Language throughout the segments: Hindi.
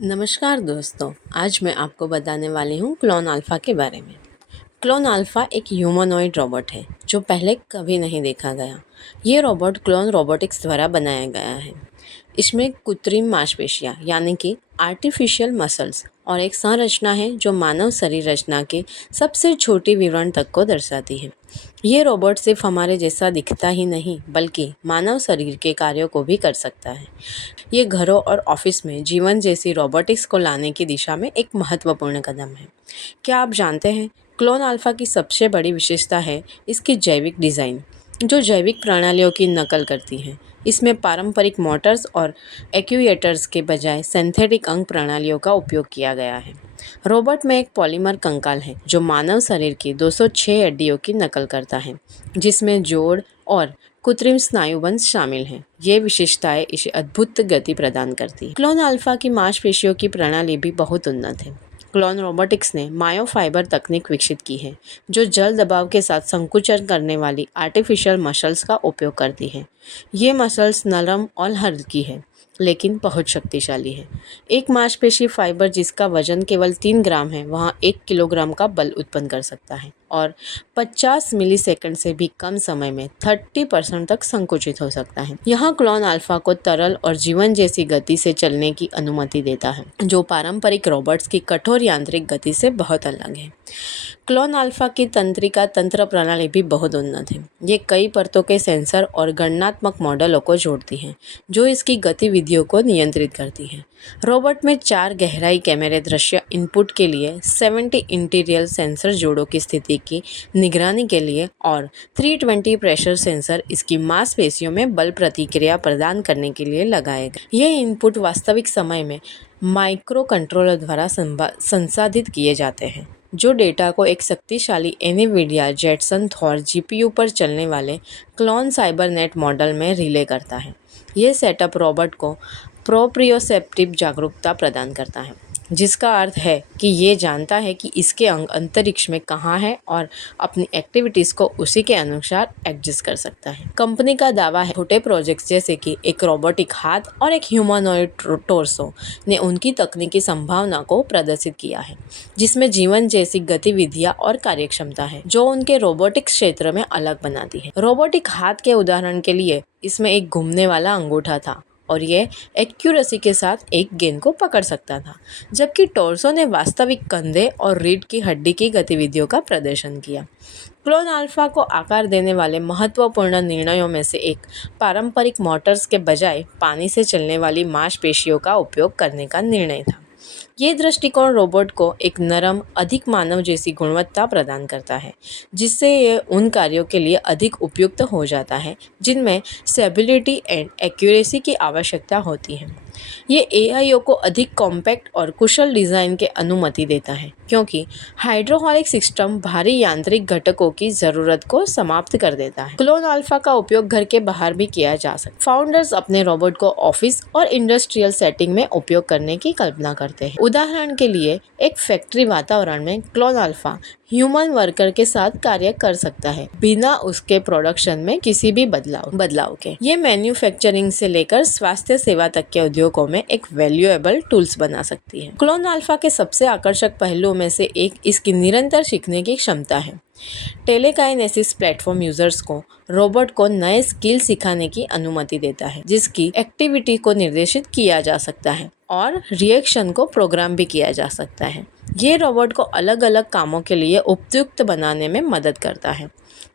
नमस्कार दोस्तों, आज मैं आपको बताने वाली हूँ क्लोन अल्फ़ा के बारे में। क्लोन अल्फ़ा एक ह्यूमनॉइड रोबोट है जो पहले कभी नहीं देखा गया। ये रोबोट क्लोन रोबोटिक्स द्वारा बनाया गया है। इसमें कृत्रिम मांसपेशियाँ यानी कि आर्टिफिशियल मसल्स और एक संरचना है जो मानव शरीर रचना के सबसे छोटी विवरण तक को दर्शाती है। ये रोबोट सिर्फ हमारे जैसा दिखता ही नहीं बल्कि मानव शरीर के कार्यों को भी कर सकता है। ये घरों और ऑफिस में जीवन जैसी रोबोटिक्स को लाने की दिशा में एक महत्वपूर्ण कदम है। क्या आप जानते हैं, क्लोन अल्फ़ा की सबसे बड़ी विशेषता है इसकी जैविक डिज़ाइन, जो जैविक प्रणालियों की नकल करती है। इसमें पारंपरिक मोटर्स और एक्ट्यूएटर्स के बजाय सिंथेटिक अंग प्रणालियों का उपयोग किया गया है। रोबोट में एक पॉलीमर कंकाल है जो मानव शरीर की 206 हड्डियों की नकल करता है, जिसमें जोड़ और कृत्रिम स्नायुबंध शामिल हैं। ये विशेषताएं इसे अद्भुत गति प्रदान करती है। क्लोन अल्फ़ा की मांसपेशियों की प्रणाली भी बहुत उन्नत है। क्लोन रोबोटिक्स ने मायोफाइबर तकनीक विकसित की है, जो जल दबाव के साथ संकुचन करने वाली आर्टिफिशियल मसल्स का उपयोग करती है। ये मसल्स नरम और हल्की है, लेकिन बहुत शक्तिशाली है। एक मांसपेशी फाइबर जिसका वजन केवल 3 ग्राम है, वहाँ 1 किलोग्राम का बल उत्पन्न कर सकता है और 50 मिलीसेकंड से भी कम समय में 30% तक संकुचित हो सकता है। यहाँ क्लोन अल्फ़ा को तरल और जीवन जैसी गति से चलने की अनुमति देता है, जो पारंपरिक रोबोट्स की कठोर यांत्रिक गति से बहुत अलग है। क्लोन अल्फ़ा की तंत्रिका तंत्र प्रणाली भी बहुत उन्नत है। ये कई परतों के सेंसर और गणनात्मक मॉडलों को जोड़ती है, जो इसकी गतिविधियों को नियंत्रित करती है। रोबोट में 4 गहराई कैमरे दृश्य इनपुट के लिए, 70 इंटीरियर सेंसर जोड़ों की स्थिति की निगरानी के लिए और 320 प्रेशर सेंसर इसकी मांसपेशियों में बल प्रतिक्रिया प्रदान करने के लिए लगाए गए। ये इनपुट वास्तविक समय में माइक्रो कंट्रोलर द्वारा संसाधित किए जाते हैं, जो डेटा को एक शक्तिशाली एनवीडिया जेटसन थॉर जीपीयू पर चलने वाले क्लोन साइबरनेट मॉडल में रिले करता है। ये सेटअप रोबोट को प्रोप्रियोसेप्टिव जागरूकता प्रदान करता है, जिसका अर्थ है कि ये जानता है कि इसके अंग अंतरिक्ष में कहाँ हैं और अपनी एक्टिविटीज़ को उसी के अनुसार एडजस्ट कर सकता है। कंपनी का दावा है छोटे प्रोजेक्ट्स जैसे कि एक रोबोटिक हाथ और एक ह्यूमनॉइड टोर्सो ने उनकी तकनीकी संभावना को प्रदर्शित किया है, जिसमें जीवन जैसी गतिविधियाँ और कार्यक्षमता है जो उनके रोबोटिक्स क्षेत्र में अलग बनाती है। रोबोटिक हाथ के उदाहरण के लिए इसमें एक घूमने वाला अंगूठा था और ये एक्यूरेसी के साथ एक गेंद को पकड़ सकता था, जबकि टोर्सो ने वास्तविक कंधे और रीढ़ की हड्डी की गतिविधियों का प्रदर्शन किया। क्लोन अल्फ़ा को आकार देने वाले महत्वपूर्ण निर्णयों में से एक पारंपरिक मोटर्स के बजाय पानी से चलने वाली मांसपेशियों का उपयोग करने का निर्णय था। ये दृष्टिकोण रोबोट को एक नरम, अधिक मानव जैसी गुणवत्ता प्रदान करता है, जिससे ये उन कार्यों के लिए अधिक उपयुक्त हो जाता है जिनमें स्टेबिलिटी एंड एक्यूरेसी की आवश्यकता होती है। ये एआईओ को अधिक कॉम्पैक्ट और कुशल डिज़ाइन की अनुमति देता है, क्योंकि हाइड्रोलिक सिस्टम भारी यांत्रिक घटकों की ज़रूरत को समाप्त कर देता है। क्लोन अल्फ़ा का उपयोग घर के बाहर भी किया जा सकता है। फाउंडर्स अपने रोबोट को ऑफिस और इंडस्ट्रियल सेटिंग में उपयोग करने की कल्पना करते हैं। उदाहरण के लिए, एक फैक्ट्री वातावरण में क्लोन अल्फ़ा ह्यूमन वर्कर के साथ कार्य कर सकता है, बिना उसके प्रोडक्शन में किसी भी बदलाव के। ये मैन्युफैक्चरिंग से लेकर स्वास्थ्य सेवा तक के उद्योगों में एक वैल्यूएबल टूल्स बना सकती है। क्लोन अल्फ़ा के सबसे आकर्षक पहलुओं में से एक इसकी निरंतर सीखने की क्षमता है। टेलेकाइनेसिस प्लेटफॉर्म यूजर्स को रोबोट को नए स्किल सिखाने की अनुमति देता है, जिसकी एक्टिविटी को निर्देशित किया जा सकता है और रिएक्शन को प्रोग्राम भी किया जा सकता है। ये रोबोट को अलग अलग कामों के लिए उपयुक्त बनाने में मदद करता है।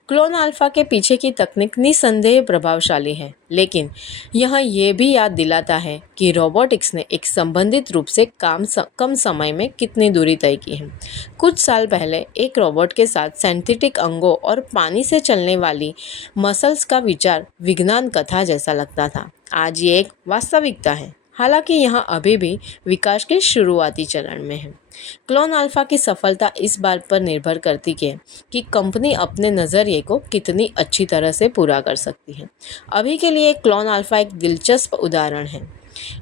क्लोन अल्फ़ा के पीछे की तकनीक निसंदेह प्रभावशाली है, लेकिन यह ये भी याद दिलाता है कि रोबोटिक्स ने एक संबंधित रूप से कम समय में कितनी दूरी तय की है। कुछ साल पहले एक रोबोट के साथ सिंथेटिक अंगों और पानी से चलने वाली मसल्स का विचार विज्ञान कथा जैसा लगता था। आज ये एक वास्तविकता है, हालांकि यहाँ अभी भी विकास के शुरुआती चरण में है। क्लोन अल्फ़ा की सफलता इस बात पर निर्भर करती है कि कंपनी अपने नज़रिए को कितनी अच्छी तरह से पूरा कर सकती है। अभी के लिए क्लोन अल्फ़ा एक दिलचस्प उदाहरण है।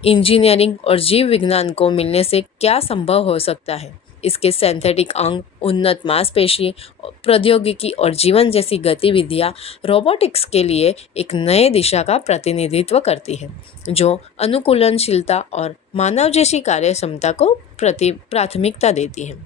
इंजीनियरिंग और जीव विज्ञान को मिलने से क्या संभव हो सकता है, इसके सिंथेटिक अंग, उन्नत मांसपेशी प्रौद्योगिकी और जीवन जैसी गतिविधियाँ रोबोटिक्स के लिए एक नए दिशा का प्रतिनिधित्व करती है, जो अनुकूलनशीलता और मानव जैसी कार्य क्षमता को प्राथमिकता देती है।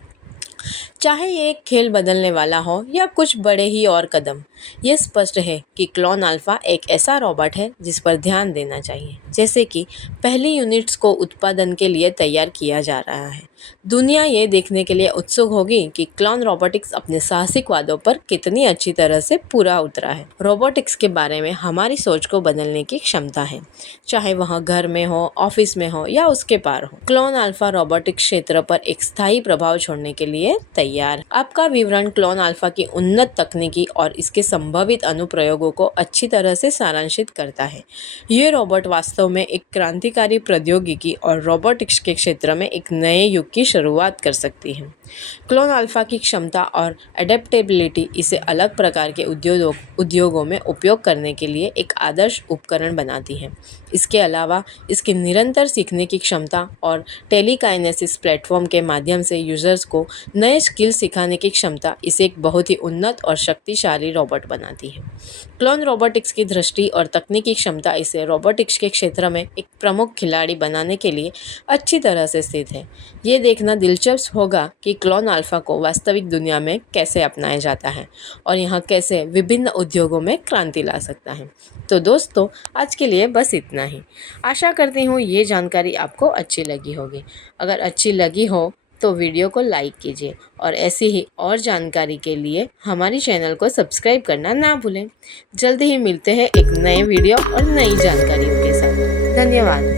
चाहे ये एक खेल बदलने वाला हो या कुछ बड़े ही और कदम, ये स्पष्ट है कि क्लोन अल्फा एक ऐसा रोबोट है जिस पर ध्यान देना चाहिए। जैसे कि पहली यूनिट्स को उत्पादन के लिए तैयार किया जा रहा है, दुनिया ये देखने के लिए उत्सुक होगी कि क्लोन रोबोटिक्स अपने साहसिक वादों पर कितनी अच्छी तरह से पूरा उतरा है। रोबोटिक्स के बारे में हमारी सोच को बदलने की क्षमता है, चाहे वह घर में हो, ऑफिस में हो या उसके पार हो। क्लोन अल्फा रोबोटिक्स क्षेत्र पर एक स्थायी प्रभाव छोड़ने के लिए तैयार। आपका विवरण क्लोन अल्फा की उन्नत तकनीकी और इसके संभावित अनुप्रयोगों को अच्छी तरह से सारांशित करता है। ये रोबोट वास्तव में एक क्रांतिकारी प्रौद्योगिकी और रोबोटिक्स के क्षेत्र में एक नए युग की शुरुआत कर सकती है। क्लोन अल्फा की क्षमता और एडेप्टेबिलिटी इसे अलग प्रकार के उद्योगों में उपयोग करने के लिए एक आदर्श उपकरण बनाती है। इसके अलावा इसकी निरंतर सीखने की क्षमता और टेलीकाइनेसिस प्लेटफॉर्म के माध्यम से यूजर्स को नए स्किल सिखाने की क्षमता इसे एक बहुत ही उन्नत और शक्तिशाली रोबोट बनाती है। क्लोन रोबोटिक्स की दृष्टि और तकनीकी क्षमता इसे रोबोटिक्स के क्षेत्र में एक प्रमुख खिलाड़ी बनाने के लिए अच्छी तरह से स्थित है। ये देखना दिलचस्प होगा कि क्लोन अल्फा को वास्तविक दुनिया में कैसे अपनाया जाता है और यह कैसे विभिन्न उद्योगों में क्रांति ला सकता है। तो दोस्तों, आज के लिए बस इतना ही। आशा करती हूँ ये जानकारी आपको अच्छी लगी होगी। अगर अच्छी लगी हो तो वीडियो को लाइक कीजिए और ऐसी ही और जानकारी के लिए हमारी चैनल को सब्सक्राइब करना ना भूलें। जल्दी ही मिलते हैं एक नए वीडियो और नई जानकारियों के साथ। धन्यवाद।